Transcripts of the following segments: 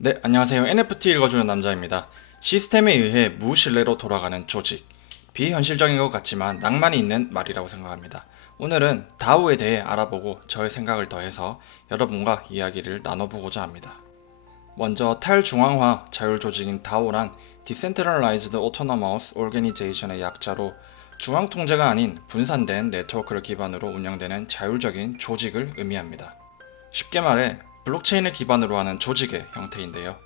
네, 안녕하세요. NFT 읽어주는 남자입니다. 시스템에 의해 무신뢰로 돌아가는 조직. 비현실적인 것 같지만 낭만이 있는 말이라고 생각합니다. 오늘은 다오에 대해 알아보고 저의 생각을 더해서 여러분과 이야기를 나눠보고자 합니다. 먼저 탈중앙화 자율조직인 다오란 Decentralized Autonomous Organization의 약자로 중앙 통제가 아닌 분산된 네트워크를 기반으로 운영되는 자율적인 조직을 의미합니다. 쉽게 말해 블록체인을 기반으로 하는 조직의 형태인데요.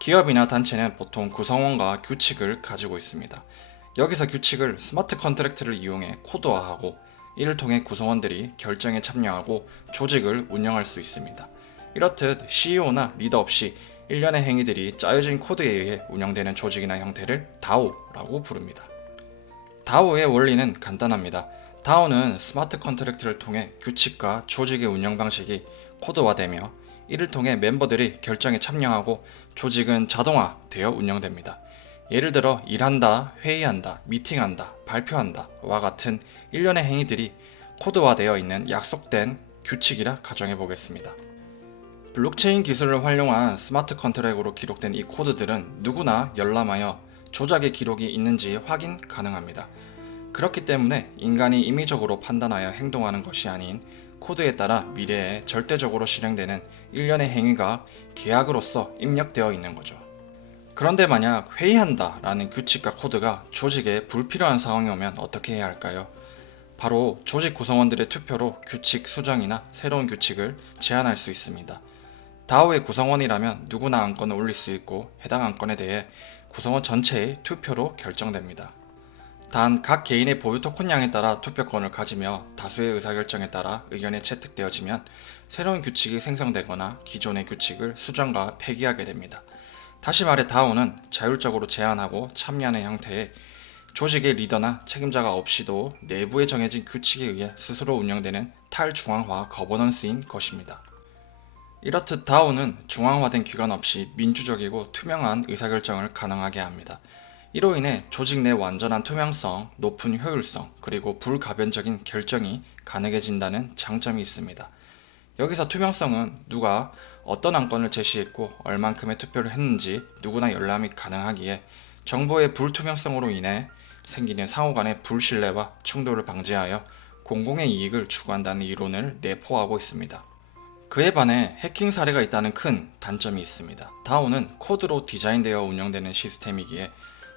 기업이나 단체는 보통 구성원과 규칙을 가지고 있습니다. 여기서 규칙을 스마트 컨트랙트를 이용해 코드화하고 이를 통해 구성원들이 결정에 참여하고 조직을 운영할 수 있습니다. 이렇듯 CEO나 리더 없이 일련의 행위들이 짜여진 코드에 의해 운영되는 조직이나 형태를 다오라고 부릅니다. 다오의 원리는 간단합니다. 다오는 스마트 컨트랙트를 통해 규칙과 조직의 운영 방식이 코드화되며 이를 통해 멤버들이 결정에 참여하고 조직은 자동화되어 운영됩니다. 예를 들어 일한다, 회의한다, 미팅한다, 발표한다와 같은 일련의 행위들이 코드화되어 있는 약속된 규칙이라 가정해 보겠습니다. 블록체인 기술을 활용한 스마트 컨트랙으로 기록된 이 코드들은 누구나 열람하여 조작의 기록이 있는지 확인 가능합니다. 그렇기 때문에 인간이 임의적으로 판단하여 행동하는 것이 아닌 코드에 따라 미래에 절대적으로 실행되는 일련의 행위가 계약으로서 입력되어 있는 거죠. 그런데 만약 회의한다 라는 규칙과 코드가 조직에 불필요한 상황이 오면 어떻게 해야 할까요? 바로 조직 구성원들의 투표로 규칙 수정이나 새로운 규칙을 제안할 수 있습니다. 다오의 구성원이라면 누구나 안건을 올릴 수 있고 해당 안건에 대해 구성원 전체의 투표로 결정됩니다. 단 각 개인의 보유 토큰량에 따라 투표권을 가지며 다수의 의사결정에 따라 의견이 채택되어지면 새로운 규칙이 생성되거나 기존의 규칙을 수정과 폐기하게 됩니다. 다시 말해 다오는 자율적으로 제안하고 참여하는 형태의 조직의 리더나 책임자가 없이도 내부에 정해진 규칙에 의해 스스로 운영되는 탈중앙화 거버넌스인 것입니다. 이렇듯 다오는 중앙화된 기관 없이 민주적이고 투명한 의사결정을 가능하게 합니다. 이로 인해 조직 내 완전한 투명성, 높은 효율성, 그리고 불가변적인 결정이 가능해진다는 장점이 있습니다. 여기서 투명성은 누가 어떤 안건을 제시했고 얼만큼의 투표를 했는지 누구나 열람이 가능하기에 정보의 불투명성으로 인해 생기는 상호 간의 불신뢰와 충돌을 방지하여 공공의 이익을 추구한다는 이론을 내포하고 있습니다. 그에 반해 해킹 사례가 있다는 큰 단점이 있습니다. 다오는 코드로 디자인되어 운영되는 시스템이기에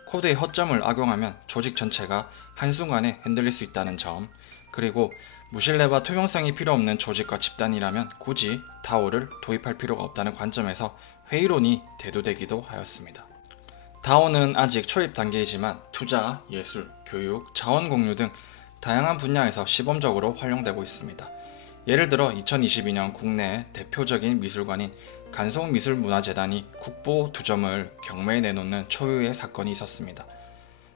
코드의 허점을 악용하면 조직 전체가 한순간에 흔들릴 수 있다는 점, 그리고 무신뢰와 투명성이 필요 없는 조직과 집단이라면 굳이 다오를 도입할 필요가 없다는 관점에서 회의론이 대두되기도 하였습니다. 다오는 아직 초입 단계이지만 투자, 예술, 교육, 자원 공유 등 다양한 분야에서 시범적으로 활용되고 있습니다. 예를 들어 2022년 국내 대표적인 미술관인 간송미술문화재단이 국보 2점을 경매에 내놓는 초유의 사건이 있었습니다.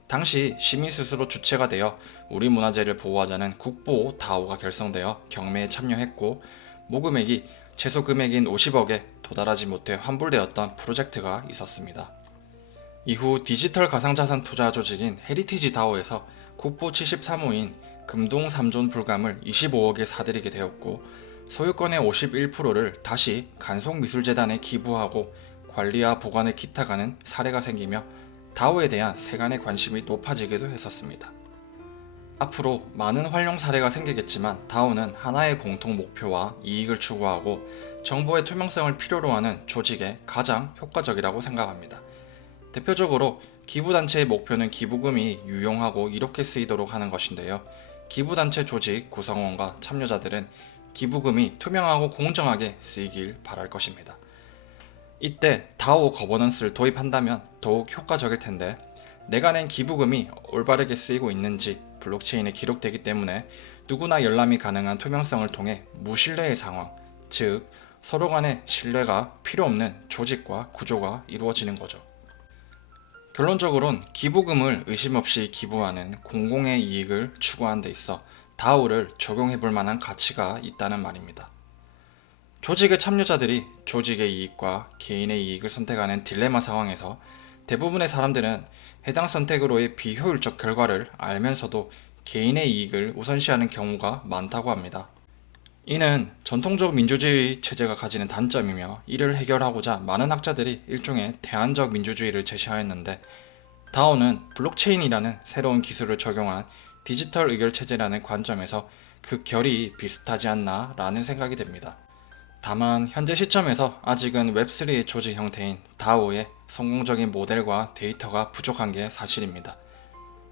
당시 시민 스스로 주체가 되어 우리 문화재를 보호하자는 국보 다오가 결성되어 경매에 참여했고 모금액이 최소 금액인 50억에 도달하지 못해 환불되었던 프로젝트가 있었습니다. 이후 디지털 가상자산 투자 조직인 헤리티지 다오에서 국보 73호인 금동 3존 불감을 25억에 사들이게 되었고 소유권의 51%를 다시 간송미술재단에 기부하고 관리와 보관을 기탁하는 사례가 생기며 다오에 대한 세간의 관심이 높아지기도 했었습니다. 앞으로 많은 활용 사례가 생기겠지만 다오는 하나의 공통 목표와 이익을 추구하고 정보의 투명성을 필요로 하는 조직에 가장 효과적이라고 생각합니다. 대표적으로 기부단체의 목표는 기부금이 유용하고 이롭게 쓰이도록 하는 것인데요. 기부단체 조직 구성원과 참여자들은 기부금이 투명하고 공정하게 쓰이길 바랄 것입니다. 이때 다오 거버넌스를 도입한다면 더욱 효과적일 텐데 내가 낸 기부금이 올바르게 쓰이고 있는지 블록체인에 기록되기 때문에 누구나 열람이 가능한 투명성을 통해 무신뢰의 상황, 즉 서로 간의 신뢰가 필요 없는 조직과 구조가 이루어지는 거죠. 결론적으로는 기부금을 의심 없이 기부하는 공공의 이익을 추구하는 데 있어 다오를 적용해 볼 만한 가치가 있다는 말입니다. 조직의 참여자들이 조직의 이익과 개인의 이익을 선택하는 딜레마 상황에서 대부분의 사람들은 해당 선택으로의 비효율적 결과를 알면서도 개인의 이익을 우선시하는 경우가 많다고 합니다. 이는 전통적 민주주의 체제가 가지는 단점이며, 이를 해결하고자 많은 학자들이 일종의 대안적 민주주의를 제시하였는데, 다오는 블록체인이라는 새로운 기술을 적용한 디지털 의결 체제라는 관점에서 그 결이 비슷하지 않나 라는 생각이 듭니다. 다만 현재 시점에서 아직은 웹3의 조직 형태인 다오의 성공적인 모델과 데이터가 부족한 게 사실입니다.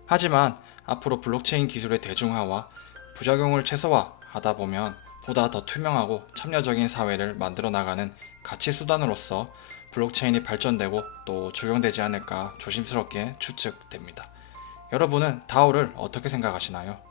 하지만 앞으로 블록체인 기술의 대중화와 부작용을 최소화하다 보면 보다 더 투명하고 참여적인 사회를 만들어 나가는 가치 수단으로서 블록체인이 발전되고 또 적용되지 않을까 조심스럽게 추측됩니다. 여러분은 다오를 어떻게 생각하시나요?